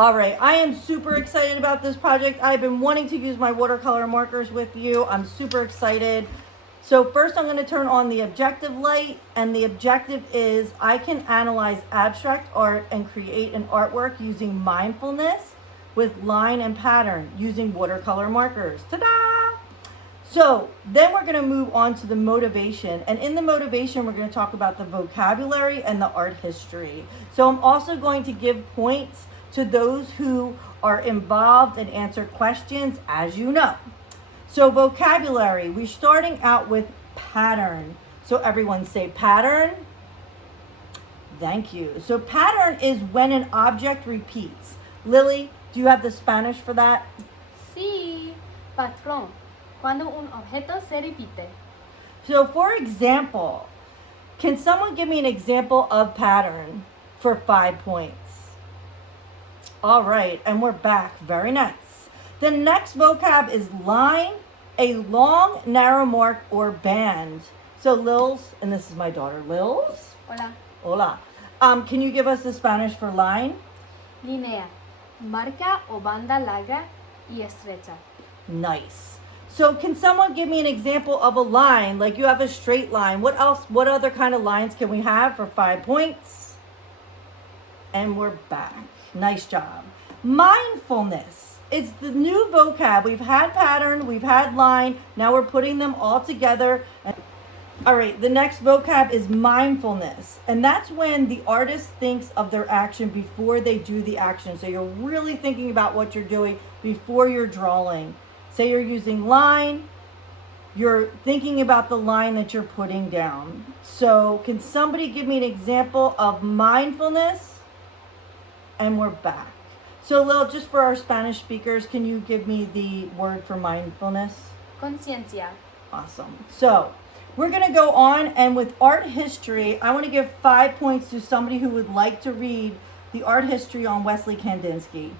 All right, I am super excited about this project. I've been wanting to use my watercolor markers with you. I'm super excited. So first I'm going to turn on the objective light, and the objective is I can analyze abstract art and create an artwork using mindfulness with line and pattern using watercolor markers. Ta-da! So then we're going to move on to the motivation. And in the motivation, we're going to talk about the vocabulary and the art history. So I'm also going to give points to those who are involved and answer questions, as you know. So vocabulary, we're starting out with pattern. So everyone say pattern. Thank you. So pattern is when an object repeats. Lily, do you have the Spanish for that? Sí, patrón. Cuando un objeto se repite. So for example, can someone give me an example of pattern for 5 points? All right, and we're back. Very nice. The next vocab is line, a long, narrow mark or band. So Lils, and this is my daughter, Lils. Hola. Hola. Can you give us the Spanish for line? Línea. Marca o banda larga y estrecha. Nice. So can someone give me an example of a line? Like you have a straight line. What else? What other kind of lines can we have for 5 points? And we're back. Nice job. Mindfulness. It's the new vocab. We've had pattern, we've had line. Now we're putting them all together. All right, the next vocab is mindfulness. And that's when the artist thinks of their action before they do the action. So you're really thinking about what you're doing before you're drawing. Say you're using line, you're thinking about the line that you're putting down. So can somebody give me an example of mindfulness? And we're back. So Lil, just for our Spanish speakers, can you give me the word for mindfulness? Conciencia. Awesome. So we're going to go on, and with art history, I want to give 5 points to somebody who would like to read the art history on Wesley Kandinsky.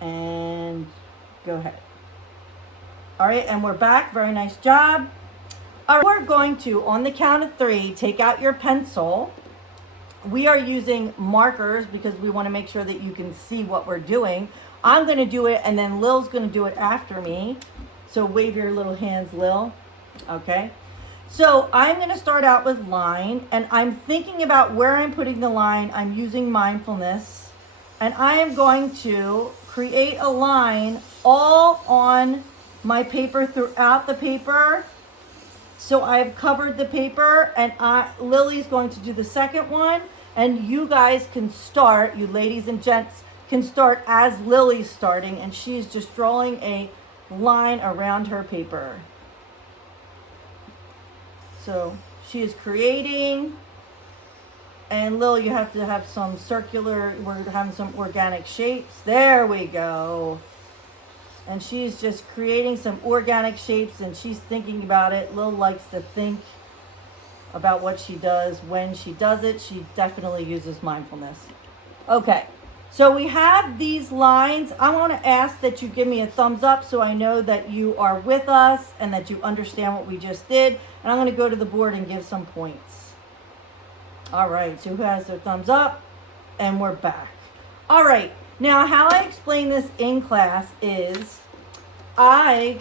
And go ahead. All right, and we're back. Very nice job. All right, we're going to, on the count of 3, take out your pencil. We are using markers because we want to make sure that you can see what we're doing. I'm going to do it, and then Lil's going to do it after me. So wave your little hands, Lil. Okay. So I'm going to start out with line, and I'm thinking about where I'm putting the line. I'm using mindfulness, and I am going to create a line all on my paper, throughout the paper. So I've covered the paper, and Lily's going to do the second one, and you guys can start, you ladies and gents can start as Lily's starting, and she's just drawing a line around her paper. So she is creating, and Lil, you have to have some circular, we're having some organic shapes. There we go. And she's just creating some organic shapes, and she's thinking about it. Lil likes to think about what she does. When she does it, she definitely uses mindfulness. Okay, so we have these lines. I want to ask that you give me a thumbs up so I know that you are with us and that you understand what we just did. And I'm going to go to the board and give some points. All right, so who has their thumbs up? And we're back. All right. Now, how I explain this in class is I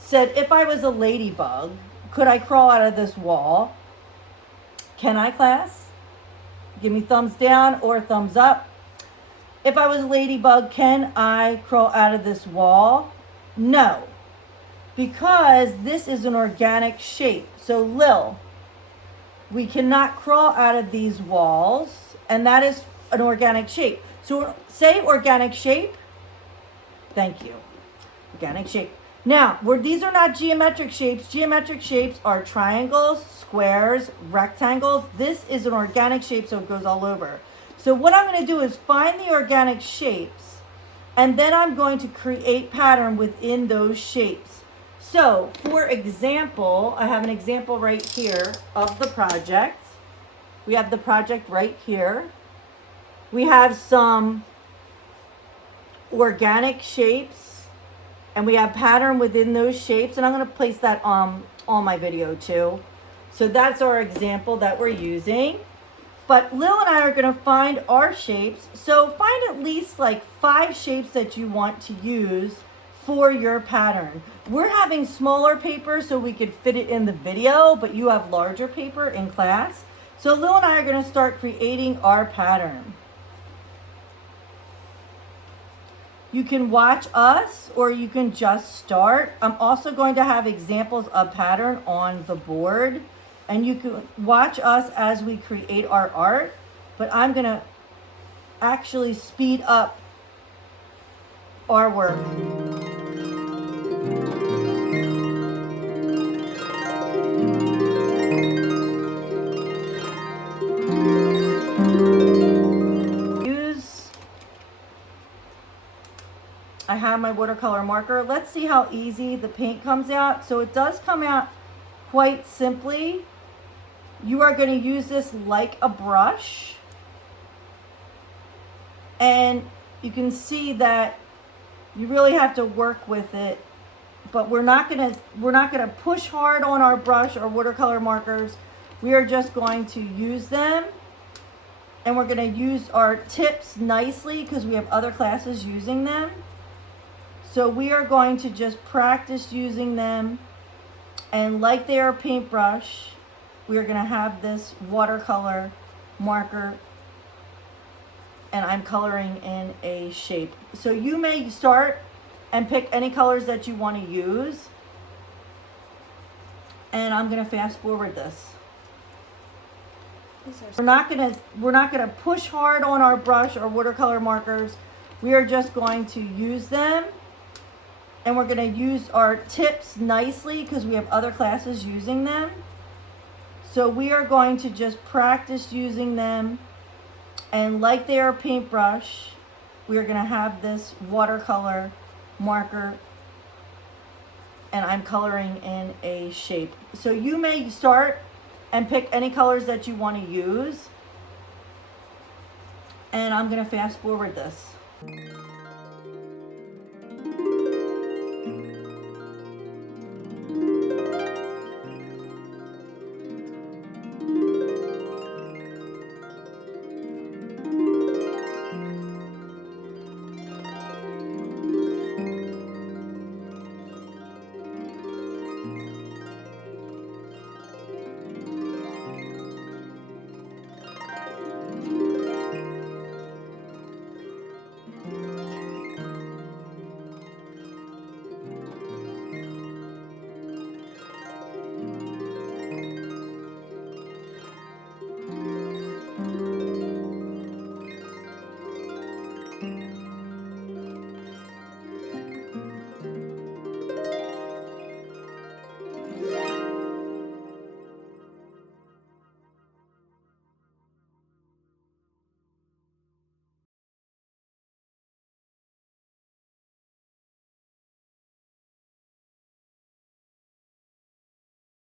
said, if I was a ladybug, could I crawl out of this wall? Can I, class? Give me thumbs down or thumbs up. If I was a ladybug, can I crawl out of this wall? No, because this is an organic shape. So, Lil, we cannot crawl out of these walls, and that is an organic shape. So say organic shape. Thank you. Organic shape. Now, these are not geometric shapes. Geometric shapes are triangles, squares, rectangles. This is an organic shape, so it goes all over. So what I'm going to do is find the organic shapes, and then I'm going to create pattern within those shapes. So, for example, I have an example right here of the project. We have the project right here. We have some organic shapes, and we have pattern within those shapes, and I'm going to place that on my video too. So that's our example that we're using. But Lil and I are going to find our shapes. So find at least like 5 shapes that you want to use for your pattern. We're having smaller paper so we could fit it in the video, but you have larger paper in class. So Lil and I are going to start creating our pattern. You can watch us or you can just start. I'm also going to have examples of pattern on the board, and you can watch us as we create our art, but I'm going to actually speed up our work. I have my watercolor marker. Let's see how easy the paint comes out. So it does come out quite simply. You are going to use this like a brush. And you can see that you really have to work with it. But we're not going to push hard on our brush or watercolor markers. We are just going to use them. And we're going to use our tips nicely because we have other classes using them. So we are going to just practice using them, and like they are a paintbrush, we are going to have this watercolor marker, and I'm coloring in a shape. So you may start and pick any colors that you want to use, and I'm going to fast forward this. We're not going to push hard on our brush or watercolor markers. We are just going to use them. And we're going to use our tips nicely because we have other classes using them. So we are going to just practice using them. And like they are a paintbrush, we are going to have this watercolor marker. And I'm coloring in a shape. So you may start and pick any colors that you want to use. And I'm going to fast forward this.